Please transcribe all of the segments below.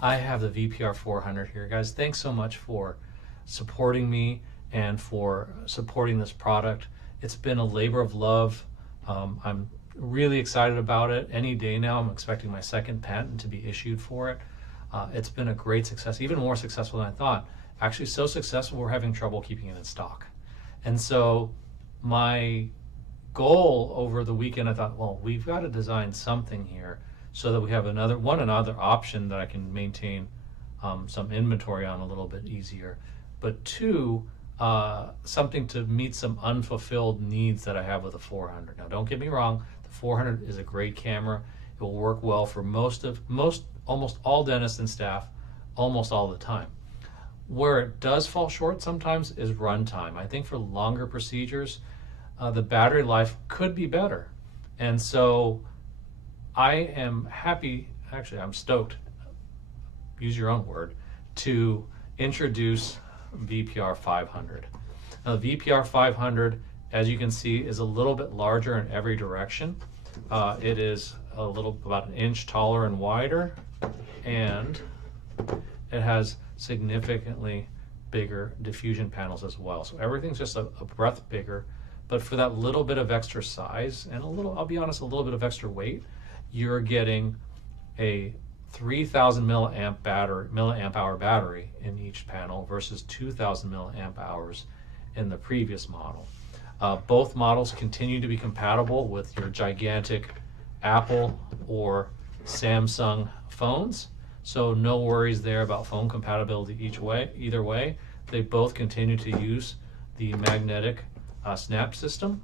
I have the VPR 400 here, guys. Thanks so much for supporting me and for supporting this product. It's been a labor of love. I'm really excited about it. Any day now, I'm expecting my second patent to be issued for it. It's been a great success, even more successful than I thought. Actually, so successful we're having trouble keeping it in stock. And so my goal over the weekend, I thought, well, we've got to design something here so that we have another option that I can maintain some inventory on a little bit easier, but two, something to meet some unfulfilled needs that I have with the 400. Now, don't get me wrong, the 400 is a great camera. It will work well for almost all dentists and staff, almost all the time. Where it does fall short sometimes is runtime. I think for longer procedures, the battery life could be better. And so I am happy, actually I'm stoked, use your own word, to introduce VPR 500. Now the VPR 500, as you can see, is a little bit larger in every direction. It is about an inch taller and wider, and it has significantly bigger diffusion panels as well. So everything's just a breadth bigger, but for that little bit of extra size and I'll be honest, a little bit of extra weight, you're getting a 3,000 milliamp hour battery in each panel versus 2,000 milliamp hours in the previous model. Both models continue to be compatible with your gigantic Apple or Samsung phones, so no worries there about phone compatibility either way. They both continue to use the magnetic snap system.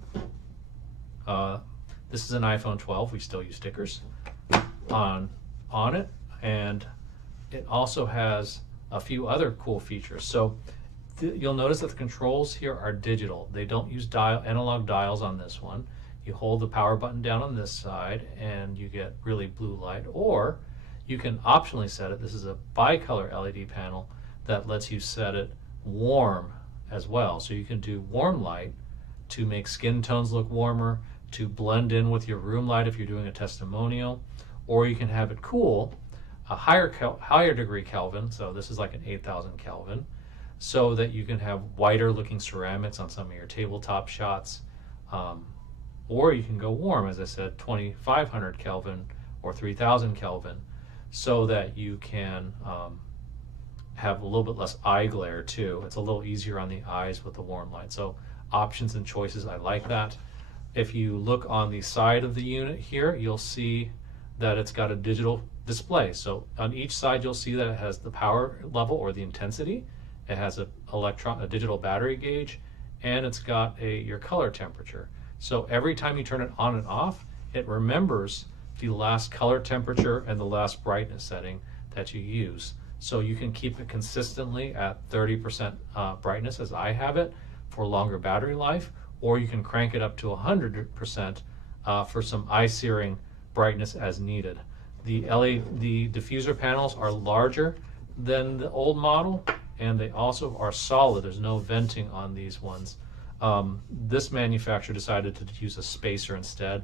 This is an iPhone 12. We still use stickers on it, and it also has a few other cool features. So you'll notice that the controls here are digital. They don't use analog dials on this one. You hold the power button down on this side and you get really blue light, or you can optionally set it. This is a bicolor LED panel that lets you set it warm as well. So you can do warm light to make skin tones look warmer, to blend in with your room light if you're doing a testimonial, or you can have it cool, a higher degree Kelvin, so this is like an 8,000 Kelvin, so that you can have whiter looking ceramics on some of your tabletop shots, or you can go warm, as I said, 2,500 Kelvin or 3,000 Kelvin, so that you can have a little bit less eye glare too. It's a little easier on the eyes with the warm light. So options and choices, I like that. If you look on the side of the unit here, you'll see that it's got a digital display. So on each side, you'll see that it has the power level or the intensity. It has a digital battery gauge, and it's got your color temperature. So every time you turn it on and off, it remembers the last color temperature and the last brightness setting that you use. So you can keep it consistently at 30% brightness, as I have it, for longer battery life, or you can crank it up to 100% for some eye-searing brightness as needed. The diffuser panels are larger than the old model, and they also are solid. There's no venting on these ones. This manufacturer decided to use a spacer instead,